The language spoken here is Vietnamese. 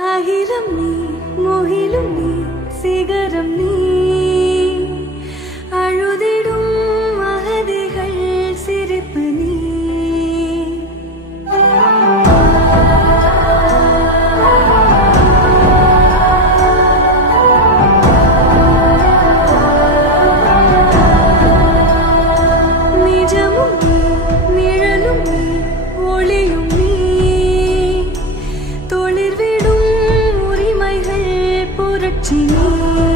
அகிலம் நீ முகிலும் 寂寞。